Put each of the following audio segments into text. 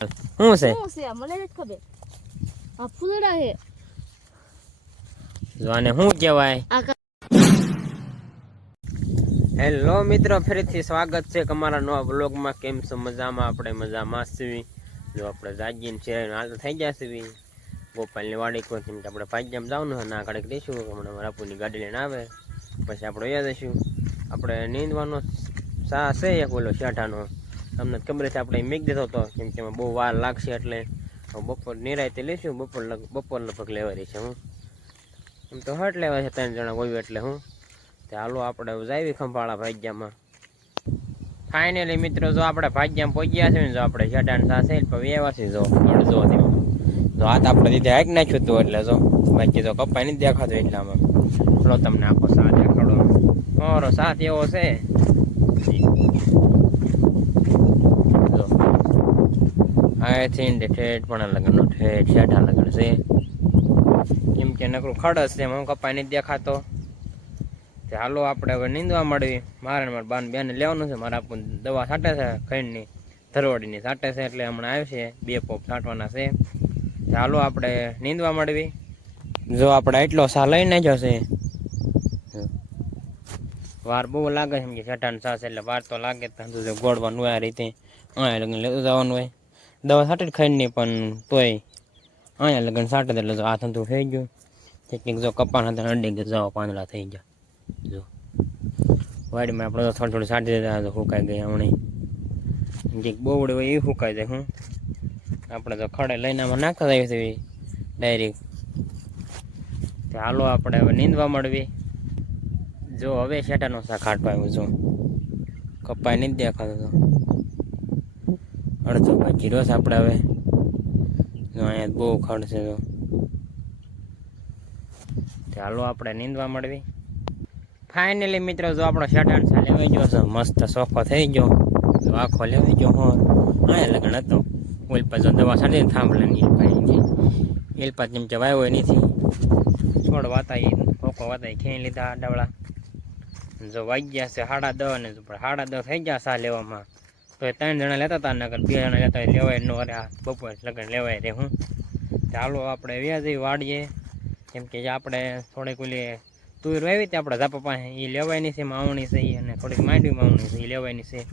શું છે શું છે મને નથી ખબર આ ફૂલડા છે જો આને શું કહેવાય હેલો મિત્રો ફરીથી સ્વાગત છે તમારા નવા બ્લોગમાં કેમ છો મજામાં આપણે મજામાં છીએ જો આપણે જાગીને છે હાલ થઈ ગયા છીએ ગોપાલની વાડી કોઈ કેમ કે આપણે ભાગ્યામાં જવાનું હોય ના કડક દઈશું હમણાં રાપુની ગાડી લઈને આવે પછી આપણે વયા જઈશું આપણે નીંદવાનો સા છે એક ઓલો શેઠાનો તમને ખબર છે, આપણે મેઘ દીધો હતો. કેમ કે બહુ વાર લાગશે એટલે બપોર નિરાયતે લઈશું. બપોર બપોર લગભગ લેવાની છે, હું. એમ તો હટ લેવા છે ત્રણ જણા હોય એટલે, હું. તે હાલો આપણે જાવી ખંભાળા ભાગ્યામાં. ફાઇનલી મિત્રો, જો આપણે ભાગ્યામાં પહોંચ્યા છે ને, જો આપણે શેડાન સાથે એવા છે, જો અડધો જો હાથ આપણે દીધે હાઈક નાખ્યું હતું એટલે જો, બાકી તો કપાઈ નથી દેખાતો એટલામાં. ચલો તમને આખો સાથ દેખાડો. મારો સાથ એવો છે જો આથી ઠેઠ પણ લગ્નનો ઠેઠ શેઠા લગ્ન છે. કેમ કે નકરું ખડસ છે હું કપાઈ નથી દેખાતો. તે હાલો આપણે હવે નીંદવા મળવી મારે મારે બાન બેને લેવાનું છે, મારા દવા છાંટે છે ખંડની ધરવડીની છાંટે છે, એટલે હમણાં આવશે બે પોપ છાંટવાના છે. તે હાલો આપણે નીંદવા મળવી જો આપણે એટલો સા લઈને જ હશે વાર બહુ લાગે છે, એમ કે છટાણ સાસ એટલે વાર તો લાગે જ ગોળવાનું આ રીતે. અહીંયા લગ્ન લેતું જવાનું હોય. દવા છાંટે જ નહીં, પણ તોય અહીંયા લગન સાટે એટલે જો આ ધંધો થઈ ગયું. કેટલીક જો કપાણ હતા અડી ગયો જાઓ પાંદડા થઈ ગયા. જો. વાડીમાં આપણે તો થોડું થોડું સાટી દીધા તો સુકાઈ ગઈ હમણાં. જે બોવડી હોય એ સુકાઈ જાય, હું. આપણે તો ખડે લઈને આમાં નાખતા જઈએ છીએ ડાયરેક્ટ હાલો આપણે હવે નીંદવા મળવી જો હવે શેટાનો શાક કાઢવા આવ્યું છું. કપાઈ નહીં દેખાતો તો. અડધો બાકી રોસ આપણે હવે. અહીંયા બહુ ખડ છે તો ચાલો આપણે નીંદવા મળવી ફાઇનલી મિત્રો, જો આપણો શટાણ સા લેવાઈ ગયો છે, મસ્ત સોફો થઈ ગયો. તો આખો લેવાઈ ગયો હો અહીંયા લગ્ન હતો. ઓલ પાછો દવા સાડી થાંભલાની ભાઈ એલપા જેમ કે વાયો નથી. છોડ વાતાઈ ખોખો વાતાઈ વાતા લીધા ડવળા. જો વાગ્યા છે સાડા દસ ને સાડા દસ થઈ ગયા સા લેવામાં. તો એ ત્રણ જણા લેતા હતા નગર બે જણા લેતા હોય લેવાય નો અરે આ બપોર લગ્ન લેવાય રે હું. ચાલો આપણે વ્યાજી વાડીએ. કેમ કે જે આપણે થોડીક ઓલી તુર વાવી તે આપણે ઝાપા પાસે. એ લેવાયની છે, માવણી છે ઈ અને થોડીક માંડવી માવણી છે એ લેવાયની છે.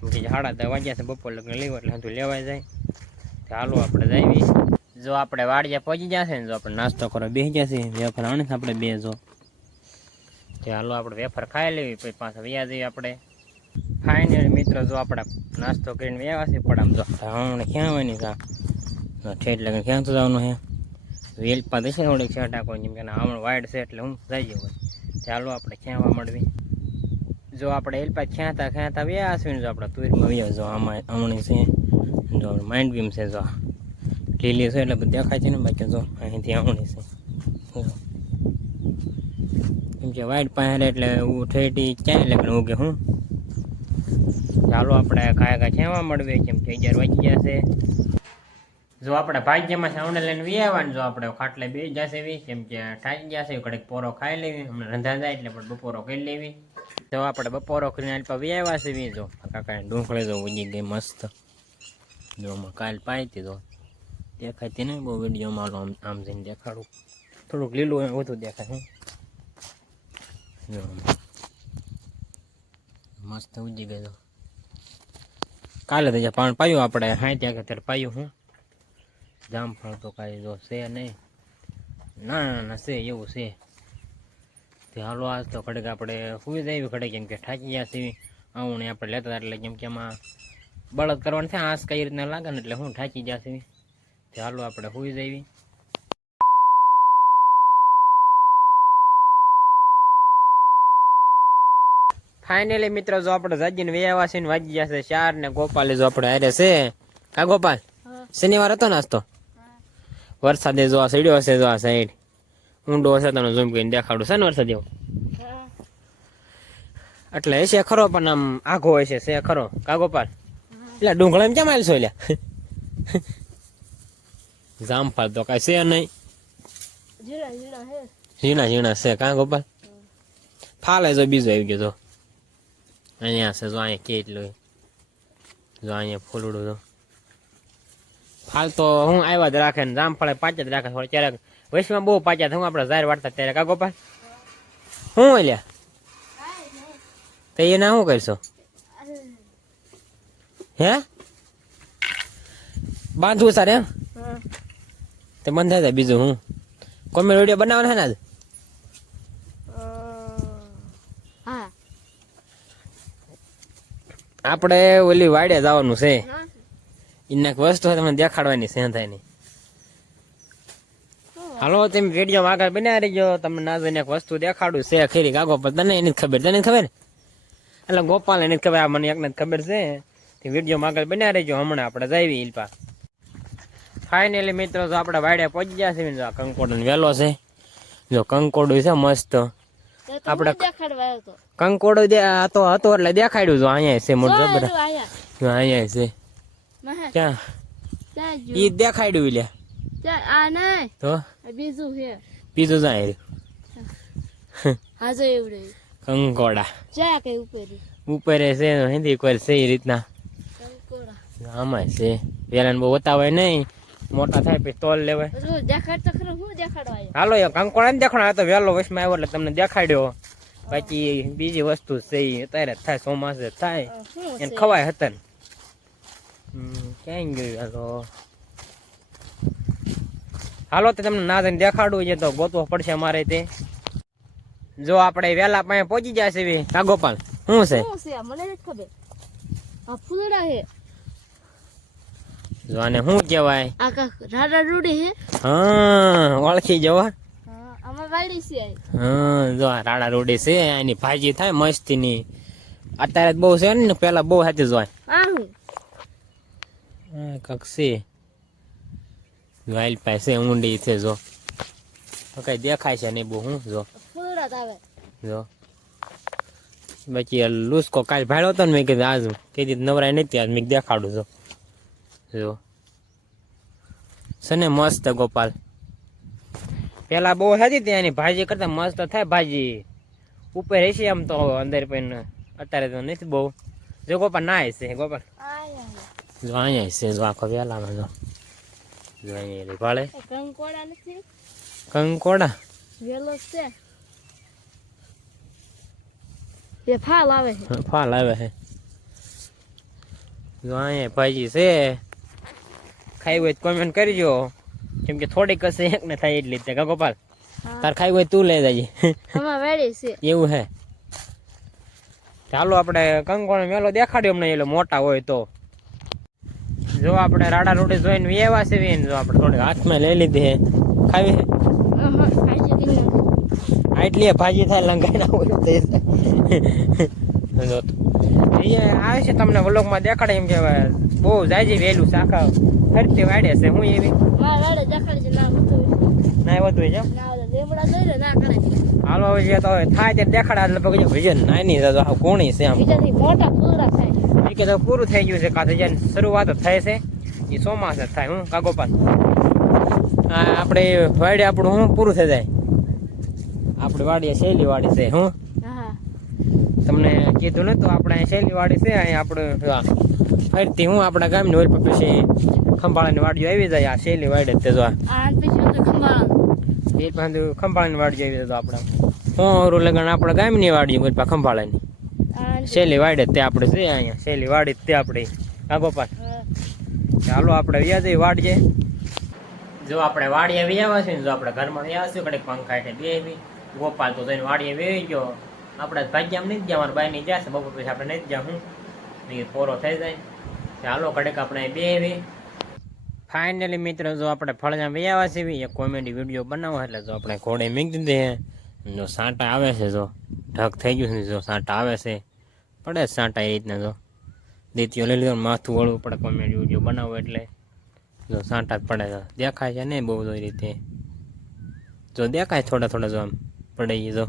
કેમ કે સાડા દસ વાગ્યા છે, બપોર લગ્ન લેવું એટલે હજુ લેવાય જાય. તો હાલો આપણે જાવી. જો આપણે વાડીએ પહોંચી જશે ને, જો આપણે નાસ્તો કરવા બેસી જશે વેફર આણે છે આપણે બે જો. તે હાલો આપણે વેફર ખાઈ લેવી, પછી પાછા વ્યા જઈએ આપણે. ફાઇનલ મિત્રો, જો આપણે નાસ્તો કરીને વ્યાવા છે પણ આમ જો હમણાં ક્યાં આવવાની છે આ ઠેઠ લગ્ન ક્યાં તો જવાનું છે વેલ પાસે છે થોડીક શર્ટ આખો જેમ કે હમણાં વાઇડ છે એટલે હું જઈ હોય. ચાલો આપણે ખેવા મળવી જો આપણે એલપા ખેંચતા ખેંચતા વ્યા જો આપણે તુરમાં વ્યા જો આમાં અમણી છે. જો માઇન્ડ બીમ છે, જો લીલી છે એટલે બધું દેખાય છે ને બાકી જો અહીંથી અમણી છે. કેમ કે વાઈડ પાસે એટલે હું ઠેઠી ક્યાંય લગ્ન ઉગે, હું? ચાલો આપણે કાંઈ કાંઈ છેવા મળવી કેમ કે અગિયાર વાગી જશે જો આપણે ભાગ્યમાં સાઉન્ડ લઈને વી આવવાનું, જો આપણે ખાટલે બે જશે વી, કેમ કે ઠાકી જશે કડક પોરો ખાઈ લેવી, હમણાં રંધા જાય એટલે પણ બપોરો કરી લેવી. જો આપણે બપોરો કરીને આલ્પા વી આવ્યા છે વી, જો કાકા ડુંગળી જો ઉજી ગઈ મસ્ત. જો હમણાં કાલ પાઈ હતી તો દેખાતી નહીં બહુ વિડીયોમાં આમ આમ જઈને દેખાડું. થોડુંક લીલું વધુ દેખાય જો મસ્ત ઉજી તો. કાલે તો જાય. પાણી પાયું આપણે. હા ત્યાં અત્યારે પાયું હું. જામફળ તો કાંઈ જો છે નહીં. ના ના ના છે, એવું છે. તે આજ તો ઘડીક આપણે સુઈ જાય ખડે કેમ કે થાકી ગયા છે. આવું આપણે લેતા એટલે કેમ કે એમાં બળદ કરવાનું છે, આસ કઈ રીતના લાગે ને એટલે હું ગયા છીએ તે હાલો, આપણે સુઈ જઈએ ફાઇનલી મિત્રો જો આપણે જાગીને વ્યાવા વાજી છે ચાર ને ગોપાલે જો આપણે હારે છે. કા ગોપાલ? શનિવાર હતો નાસ્તો? વરસાદે જો આ સડ્યો હશે જો આ સાઈડ. ઊંડો હશે તને ઝૂમ કરીને દેખાડું. છે ને વરસાદ એવો? એટલે હશે ખરો પણ આમ આઘો હશે છે ખરો. કા ગોપાલ? એટલે ડુંગળા એમ કેમ આલશો એટલે? જામફળ તો કાંઈ છે નહીં. ઝીણા ઝીણા છે. કા ગોપાલ? ફાલે જો બીજો આવી ગયો જો. અહીંયા છે જો અહીંયા કેટલું જો અહીંયા ફૂલડું જો હાલ તો હું આવ્યા જ રાખે ને જામફળે પાંચ જ રાખે થોડે ક્યારેક. વૈશ્વમાં બહુ પાચ્યા હતા હું આપણે ઝાર વાળતા ત્યારે. કા ગોપાલ? હું અલ્યા તો એ ના શું કરશો? હે? બાંધવું સારે એમ? તે બંધાય બીજું હું. કોમેડી વીડિયો બનાવવાના ને આજ હા આપણે ઓલી વાડે જવાનું છે. એના વસ્તુ તમને દેખાડવાની છે થાય હાલો, તમે વીડિયો આગળ બનાવી રહીજો. તમને ના જોઈને વસ્તુ દેખાડું છે. ખરી કાગો પર તને એની ખબર, તને ખબર? એટલે ગોપાલ એની ખબર, આ મને એકને ખબર છે. તે વીડિયો આગળ બનાવી રહીજો. હમણાં આપણે જઈએ ઈલપા. ફાઇનલી મિત્રો, જો આપણે વાડે પહોંચી ગયા છે જો આ કંકોડો વેલો છે. જો કંકોડું છે, મસ્ત. આપણે- કંકોડો હતો હતો એટલે દેખાડ્યું જો અહીંયા છે મોટું જબર. અહીંયા. છે. ક્યાં? ઈ દેખાડ્યું લે. તો? બીજું છે. બીજું જાય હા. એવડે કંકોડા. ચા કે ઉપર ઉપર છે હિન્દી કોઈ છે એ રીતના. કંકોડા. આમાં છે. પેલા બહુ બતાવે નહીં. મોટા થાય પછી તોલ લેવાય. દેખાડ તો ખરો હું દેખાડવા હાલો એ કંકોડા ને દેખાડો તો વહેલો વચમાં આવ્યો એટલે તમને દેખાડ્યો. બાકી બીજી વસ્તુ છે એ અત્યારે થાય ચોમાસે થાય. એને ખવાય હતા ક્યાં ગયું હાલો હાલો તો તમને ના થઈને દેખાડવું છે તો ગોતવો પડશે અમારે તે. જો આપણે વેલા પાસે પહોંચી જશે એવી ગોપાલ શું છે? મને નથી ખબર. ફૂલડા છે. આને શું કહેવાય? આકા રાડા રૂડી હે? હા ઓળખી જવા આમાં વાડી છે હા જો આ રાડા રૂડી છે એની ભાજી થાય મસ્તીની. અત્યારે તો બહુ છે ને પેલા બહુ હતી જોય હું? કાંક છે. વાઇલ પાસે ઊંડી છે જો. તો કઈ દેખાય છે નહીં બહુ હું જો. જો બાકી લૂસકો કાલ ભાડ્યો હતો ને મેં કીધું આજ કીધી નવરાય નથી આજ મેં દેખાડું જો. જો. છે ને મસ્ત ગોપાલ. પેલા બહુ હતી ત્યાં એની ભાજી કરતા મસ્ત થાય ભાજી. ઉપર રહેશે આમ તો અંદર પણ અત્યારે તો નથી બહુ. જો ગોપાલ ના છે ગોપાલ. જો અહીંયા છે જો આખો વેલામાં જો. જો અહીંયા એલી કંકોડા નથી? કંકોડા? વેલો છે. એ ફાલ આવે છે. ફાલ આવે છે. જો અહીંયા ભાજી છે. ખાઈ હોય કોમેન્ટ કરજો કેમ કે થોડીક હશે એક ને થાય એટલી જ ગોપાલ? તાર ખાઈ હોય તું લઈ જજે. છે. એવું હે. ચાલો આપણે કંકોણ મેલો દેખાડ્યો અમને એટલે મોટા હોય તો. જો આપણે રાડા રોટી જોઈને વેવા છે વેન જો આપણે થોડી હાથમાં લઈ લીધી હે. ખાવી હે? ભાજી થાય લંગાઈ ના હોય તે જો અહીંયા આવે છે તમને વ્લોગમાં દેખાડે એમ કે બહુ જાજી વહેલું શાખા ફરતી વાડે છે હું એવી? ના વધુ છે હાલો હવે જે તો થાય તે દેખાડે એટલે લગભગ વિજન નાની છે કોણી છે આમ. એ કે તો પૂરું થઈ ગયું છે કાં જેને શરૂઆત થાય છે એ ચોમાસ જ થાય હું કાગોપાલ આ આપણે વાડી આપણું હું પૂરું થઈ જાય. આપણે વાડી શૈલી વાડી છે હા? તમને ને તો આપણે અહીં શૈલી વાડી છે અહીં આપણે ફરતી હું આપણા ગામની હોય પછી ખંભાળાની વાડીઓ આવી જાય આ શૈલી વાડે તે જો એ પાસે ખંભાળાની વાડીઓ આવી જાય તો આપણે. હું ઓરું લગન આપણા ગામની વાડી હોય પા ખંભાળાની. શેલી વાડી તે આપણે છે અહીંયા. શૈલી વાડી તે આપણી. હા ગોપાલ. ચાલો આપણે વ્યાજે વાડીએ. જો આપણે વાડીએ વ્યાવા છે ને જો આપણે ઘરમાં વ્યાવા છે કડક પંખા એટલે બે ગોપાલ તો જઈને વાડીએ વેવી ગયો. આપણે ભાગ્યામાં નહીં જ ગયા મારા બાઈની જશે, બપોર પછી આપણે નહીં જ ગયા હું પોરો થઈ જાય. ચાલો કડક આપણે બે ફાઇનલી મિત્રો, જો આપણે ફળજા વ્યાવા છે બી એક કોમેડી વીડિયો બનાવો એટલે જો આપણે ઘોડે મૂકી દીધી. જો સાંટા આવે છે, જો ઢગ થઈ ગયું છે, જો સાંટા આવે છે. પડે સાંટા એ રીતના, જો. દીતીઓ લઈ લીધો માથું વળવું પડે કોમેડી વીડિયો બનાવો એટલે. જો સાંટા જ પડે છે દેખાય છે ને બહુ બધી રીતે. જો દેખાય થોડા થોડા, જો આમ પડે જો જો.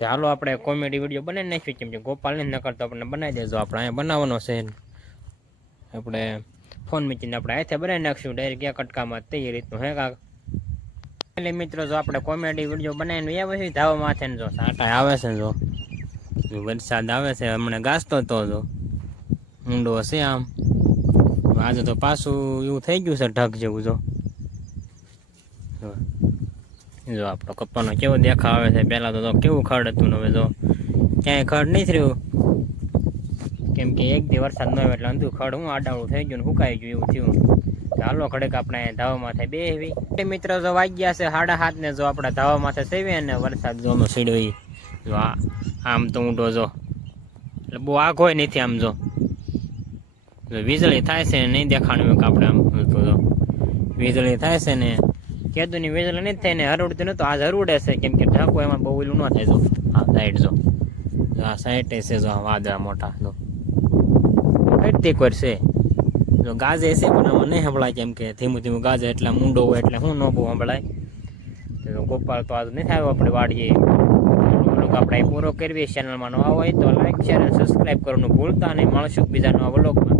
ચાલો આપણે કોમેડી વીડિયો બનાવી નાખ્યું કેમ કે ગોપાલને ન કરતો આપણે બનાવી દેજો. આપણે અહીંયા બનાવવાનો છે. આપણે ફોન મૂકીને આપણે હાથે બનાવી નાખશું. ડાયરેક્ટ ક્યાં કટકામાં તે રીતનું, હે કાક? એટલે મિત્રો, જો આપણે કોમેડી વીડિયો બનાવીને એ પછી ધાવા માથે જો, સાટા આવે છે જો. વરસાદ આવે છે, હમણાં ગાજતો તો જો. ઊંડો હશે આમ. આજે તો પાછું એવું થઈ ગયું છે, ઢગ જેવું જો. જો. આપણો કપ્પાનો કેવો દેખા આવે છે, પહેલાં તો તો કેવું ખડ હતું હવે જો ક્યાંય ખડ નહીં થયું. કેમ કે એક દી વરસાદ ન એટલે અંધું ખડ હું આડાળું થઈ ગયું સુકાઈ ગયું એવું થયું. ચાલો ખડેક આપણે ધાવામાં માથે બેહવી એટલે મિત્રો જો વાગ્યા છે સાડા હાથ ને જો આપણે ધાવામાં માથે સેવી અને વરસાદ જો સીડવી જો આમ તો ઊંડો જો. એટલે બહુ આઘો નથી આમ જો. વીજળી થાય છે નહીં દેખાણું આપણે આમ તો જો. વીજળી થાય છે ને કેદુની વીજળી નથી થાય ને હરવડતી નતું. આજ હરવડે છે, કેમ કે ઢાકો એમાં બહુ ઓલું ન થાય જો. આ સાઈડ જો. આ સાઈડ છે, જો આ વાદળા મોટા, જો. ફેટતી કરશે જો ગાજે છે, પણ આમાં નહીં સંભળાય કેમ કે ધીમું ધીમું ગાજે એટલે મૂંડો હોય એટલે હું ન બહુ સંભળાય. તો ગોપાલ તો આજ નહીં આવ્યો આપણે વાડીએ. આપણે પૂરો કરવી ચેનલમાં નવા હોય તો લાઈક શેર અને સબસ્ક્રાઈબ કરવાનું ભૂલતા નહીં. મળશું બીજા નવા વ્લોગમાં